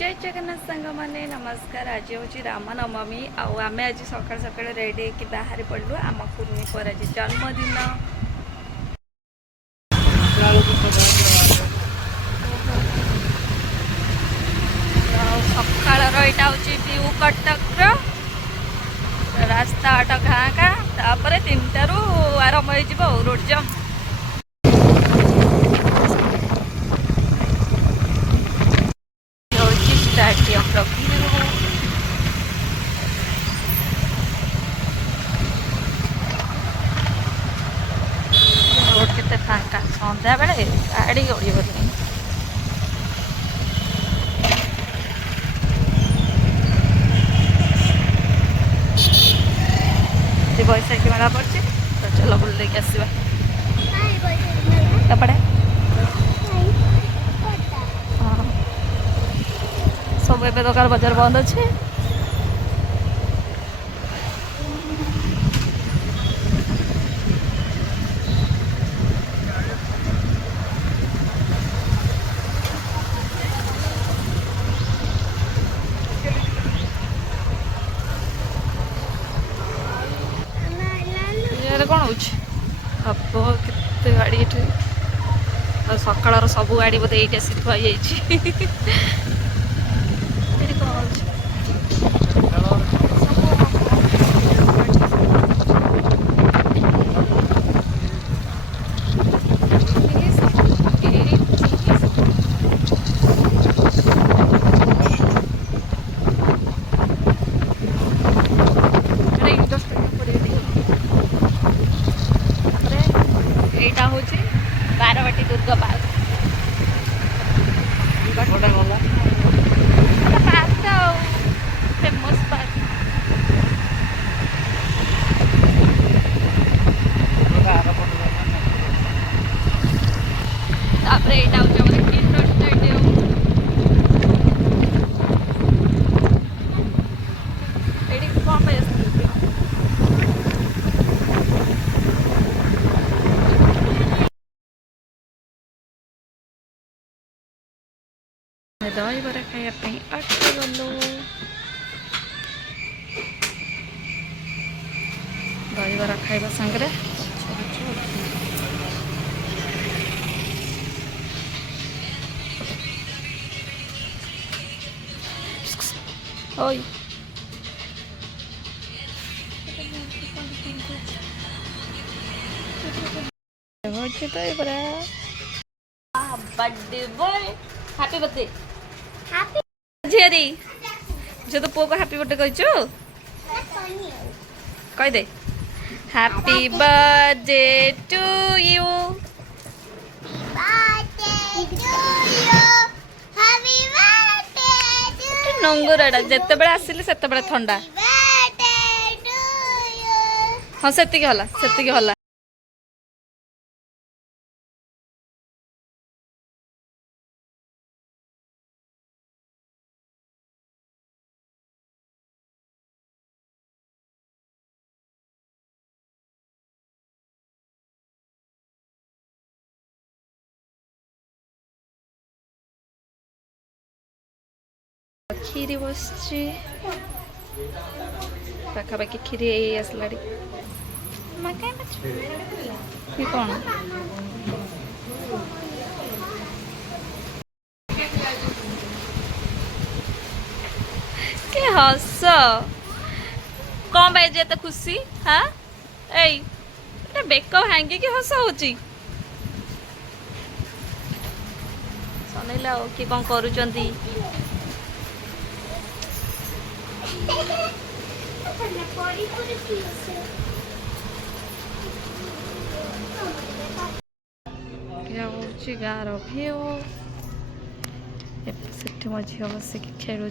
जय जगन्नाथ सांग मैंने नमस्कार। आज हूँ रामनवमी आम आज सका सका रेडी होकर बाहर पड़लु आम कुर्मी पर आज जन्मदिन। सकाल यहाँ हूँ व्यू कटक रास्ता आट घाँ घाँ तापर 3टारू आरंभ हो रोड जाम। स्टाडियम रोड के फांका सन्ध्या बेले गाड़ी गड़ी बोली बैशाखी मेला पड़े तो चलो बुल लेके आसवा कपड़े सब ए दোकान बजार बंद अच्छे। कौन हो केते गाड़ी ये सकाल सब गाड़ी बोधे ये आसी थुआ यहाँ हूँ Barabati Durga park park famous park तापर यहाँ हूँ इंडोर स्टेडियम ये कौन पे दही बरा खायापी अटके गलु दही बरा खाइबा सांगरे ओय दही बरा बर्थडे बॉय हैप्पी बर्थडे झियरी जो तो पुओ को हैप्पी बर्थडे कहचु कह दे हैप्पी बर्थडे टू यू नंगुरटा जिते बड़े आसिले सेते बड़े ठंडा हाँ सेतिकी हला खीरी बसची पाखापाखि खीरी आसला कौन के हस कौन भाई जे खुशी हाँ ए बेक भांगी कि हस हो सनैला कि कौन करुचंती गाँव भ्यू से मो झील बसिक खेलु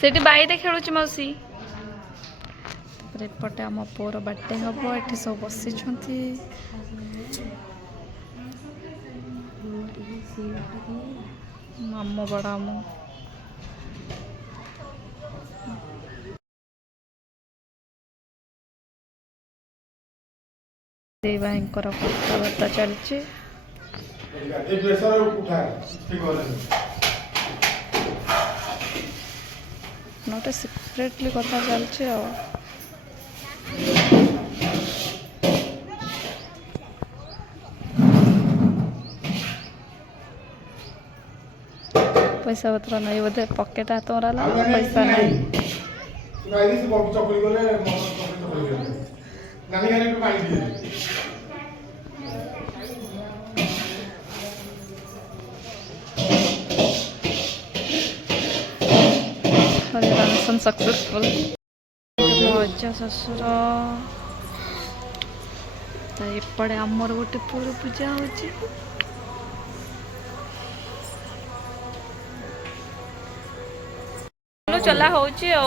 से बाईरे खेलुची मौसी एपटे आम पुअर बर्थडे हम ये सब बसी मामू बड़ा मु देई भाईଙ୍କର କଥାବାର୍ତ୍ତା ଚାଲିଛି। ଗୋଟେ ସିକ୍ରେଟଲି କଥା ଚାଲିଛି ଆଉ। पैसा पत्र नहीं बोधे पकेट हाथ मराला पैसा नहीं मिशन सक्सेसफुल। मो अजा ससुर एपटे आमर गोटे पुर पूजा होची। चला होची ओ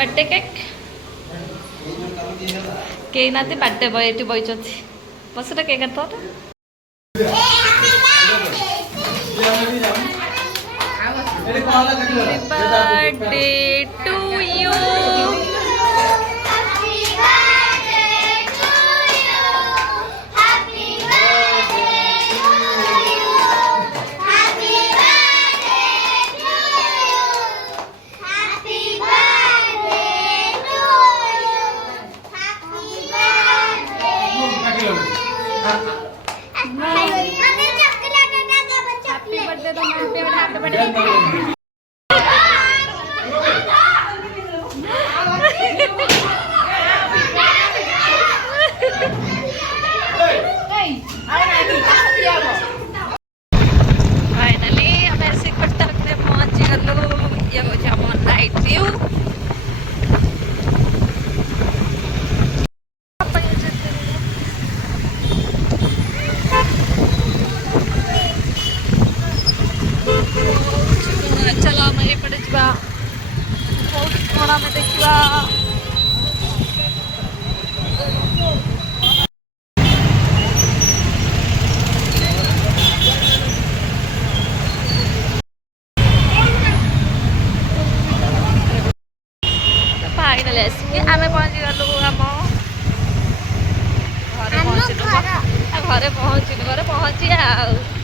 बर्थडे केक के नाती बर्थडे बॉय एटी बॉय चोती बस रे केक तो बर्थडे टू यू फाइनली हम ऐसे कटक में पहुंच गलो। ये हो जा मन नाइट व्यू चलो हम एपटे जा कोना में देखा फाइनली आम पहुँची गलु आम घरे पहुँचलु घरे पहुँची आ